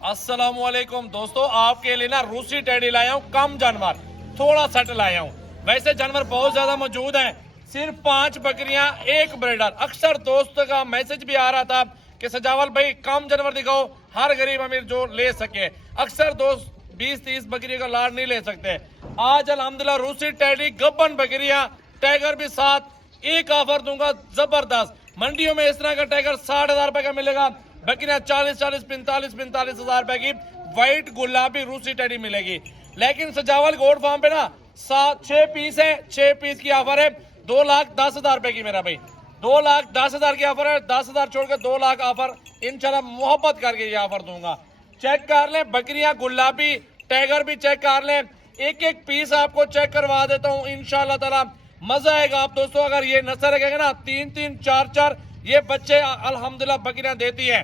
अस्सलामुअलैकुम दोस्तों, आपके लिए ना रूसी टेडी लाया हूँ। कम जानवर, थोड़ा सेट लाया हूँ। वैसे जानवर बहुत ज्यादा मौजूद हैं, सिर्फ 5 बकरियां, एक ब्रीडर। अक्सर दोस्त का मैसेज भी आ रहा था कि सजावल भाई कम जानवर दिखाओ, हर गरीब अमीर जो ले सके। अक्सर दोस्त 20-30 बकरी का लाड नहीं ले सकते। आज अल्हम्दुलिल्लाह रूसी टेडी गब्बन बकरियां, टाइगर भी साथ, एक ऑफर दूंगा जबरदस्त। मंडियों में इस तरह का टाइगर 60,000 रुपए का मिलेगा, बकरियां 40-40, 45-45 हजार रुपए की व्हाइट गुलाबी रूसी टेडी मिलेगी। लेकिन सजावल गोड फार्म पे ना 6 पीस है, 6 पीस की ऑफर है 2,10,000 रुपए की। मेरा भाई 2,10,000 की ऑफर है, 10,000 छोड़कर 2 लाख ऑफर इंशाल्लाह मोहब्बत करके ये ऑफर दूंगा। चेक कर लें, बकरियां गुलाबी, टाइगर भी चेक कर लें। एक एक पीस आपको चेक करवा देता हूँ, इंशाल्लाह ताला मजा आएगा आप दोस्तों। अगर ये नस्ल रखेगा ना 3-3, 4-4 ये बच्चे अल्हम्दुलिल्लाह बकरियां देती है।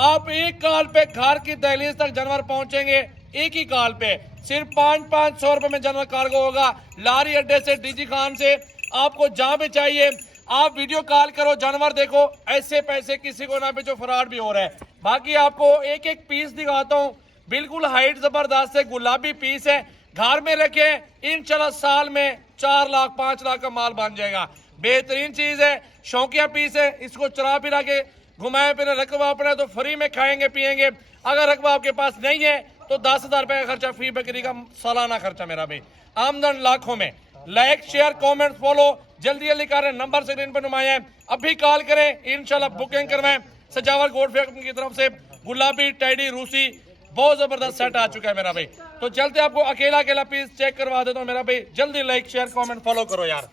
आप एक कॉल पे घर की दहलीज तक जानवर पहुंचेंगे, एक ही कॉल पे। सिर्फ 500 रुपए में जानवर कार्गो होगा, लारी अड्डे से, डीजी खान से। आपको जहां भी चाहिए आप वीडियो कॉल करो, जानवर देखो। ऐसे पैसे किसी को ना बेचो, फ्रॉड भी हो रहा है। बाकी आपको एक एक पीस दिखाता हूँ, बिल्कुल हाइट जबरदस्त है, गुलाबी पीस है। घर में रखे, इंशाल्लाह साल में 4 लाख 5 लाख का माल बन जाएगा। बेहतरीन चीज है, शौकिया पीस है। इसको चरा फिरा के घुमाए फिर रकबा अपना तो फ्री में खाएंगे पिएंगे। अगर रकबा आपके पास नहीं है तो 10,000 रुपए का खर्चा, फी बकरी का सालाना खर्चा। मेरा भाई आमदन लाखों में। लाइक शेयर कमेंट फॉलो जल्दी जल्दी करें, नंबर स्क्रीन पर नुमाया है, अभी कॉल करें, इंशाल्लाह बुकिंग करवाएं। सजावल गोड फैक्ट्री की तरफ से गुलाबी टेडी रूसी बहुत जबरदस्त सेट आ चुका है मेरा भाई। तो चलते आपको अकेला अकेला पीस चेक करवा देता हूँ मेरा भाई। जल्दी लाइक शेयर कमेंट फॉलो करो यार।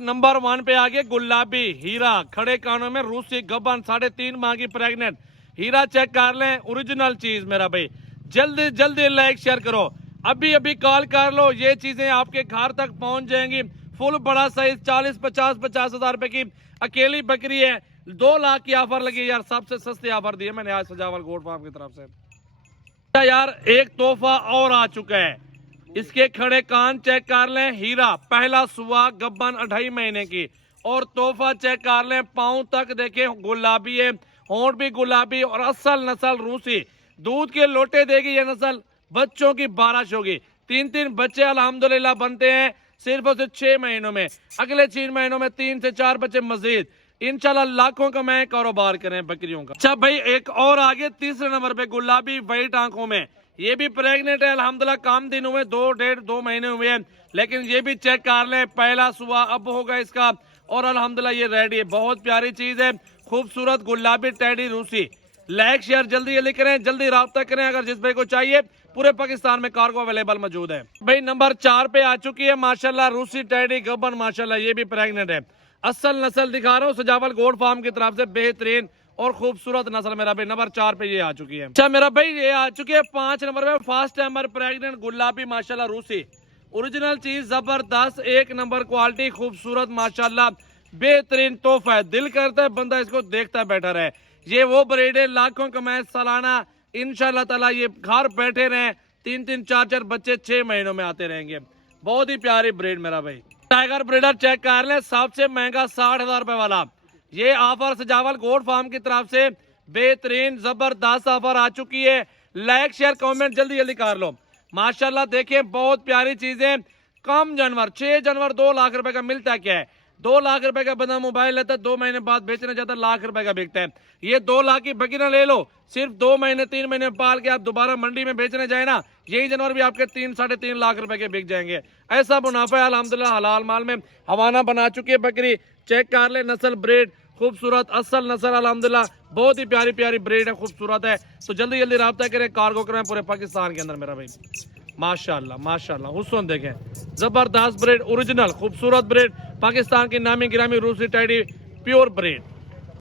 नंबर 1 पे आगे गुलाबी हीरा, खड़े कानों में रूसी गबन, 3.5 माह की प्रेग्नेंट हीरा। चेक कर लें, ओरिजिनल चीज मेरा भाई। जल्दी जल्दी लाइक शेयर करो, अभी अभी कॉल कर लो, ये चीजें आपके घर तक पहुंच जाएंगी। फुल बड़ा साइज 40-50 हजार रुपए की अकेली बकरी है। 2 लाख की ऑफर लगी यार, सबसे सस्ती ऑफर दी है मैंने आज सजावल गोड फार्म की तरफ से। यार एक तोहफा और आ चुका है, इसके खड़े कान चेक कर लें, हीरा, पहला सुआ, गब्बन 2.5 महीने की। और तोहफा चेक कर लें, पांव तक देखें गुलाबी है, होंठ भी गुलाबी और असल नस्ल रूसी। दूध के लोटे देगी ये नस्ल, बच्चों की बारिश होगी। 3-3 बच्चे अल्हम्दुलिल्लाह बनते हैं सिर्फ और सिर्फ 6 महीनों में। अगले 3 महीनों में 3 से 4 बच्चे मजीद, इंशाल्लाह लाखों का मैं कारोबार करें बकरियों का। अच्छा भाई एक और आगे तीसरे नंबर पे गुलाबी व्हाइट आंखों में, ये भी प्रेग्नेंट है अल्हम्दुलिल्लाह, कम दिन हुए, 2 महीने हुए हैं। लेकिन ये भी चेक कर ले, पहला सुबह अब होगा इसका और अल्हम्दुलिल्लाह ये रेडी है। बहुत प्यारी चीज है, खूबसूरत गुलाबी टेडी रूसी। लाइक शेयर जल्दी जल्दी करें, जल्दी राब्ता करें अगर जिस भाई को चाहिए। पूरे पाकिस्तान में कार्गो अवेलेबल मौजूद है भाई। नंबर 4 पे आ चुकी है माशाल्लाह रूसी टेडी गबन, माशाल्लाह ये भी प्रेग्नेंट है। असल नस्ल दिखा रहा हूँ सजावल गोड फार्म की तरफ से, बेहतरीन और खूबसूरत नस्ल मेरा भाई। नंबर 4 पे ये आ चुकी है। अच्छा मेरा भाई ये आ चुकी है 5 नंबर पे, फर्स्ट टाइमर प्रेग्नेंट गुलाबी माशाल्लाह रूसी, ओरिजिनल चीज जबरदस्त, 1 नंबर क्वालिटी, खूबसूरत माशाल्लाह, बेहतरीन तोहफा है। दिल करता है बंदा इसको देखता बैठा रहे। ये वो ब्रीड है, लाखों कमाए सालाना, इंशाल्लाह ताला ये घर बैठे रहे, 3-3, 4-4 बच्चे 6 महीनों में आते रहेंगे। बहुत ही प्यारी ब्रीड मेरा भाई। टाइगर ब्रीडर चेक कर ले, सबसे महंगा 60,000 रुपए वाला ये ऑफर सजावल गोड फार्म की तरफ से, बेहतरीन जबरदस्त ऑफर आ चुकी है। लाइक शेयर कमेंट जल्दी जल्दी कर लो। माशाल्लाह देखिए बहुत प्यारी चीजें, कम जानवर, 6 जानवर 2 लाख रुपए का मिलता है। क्या है 2 लाख रुपए का बंदा मोबाइल लेता है, 2 महीने बाद बेचना चाहता है, लाख रुपए का बिकता है। ये 2 लाख की बकरियां ले लो, सिर्फ 2 महीने 3 महीने पाल के आप दोबारा मंडी में बेचने जाए ना, यही जानवर भी आपके 3-3.5 लाख रुपए के बिक जाएंगे। ऐसा मुनाफा है अल्हम्दुलिल्लाह हलाल माल में। हवाना बना चुकी है बकरी, चेक कर ले, नस्ल ब्रीड खूबसूरत, असल नस्ल अल्हम्दुलिल्लाह, बहुत ही प्यारी प्यारी ब्रीड है, खूबसूरत है। तो जल्दी जल्दी राब्ता करें, कार्गो करें पूरे पाकिस्तान के अंदर मेरा भाई। माशाल्लाह माशाल्लाह हुस्न देखें, जबरदस्त ब्रीड, ओरिजिनल खूबसूरत ब्रीड, पाकिस्तान की नामी गिरामी रूसी टेडी प्योर ब्रीड।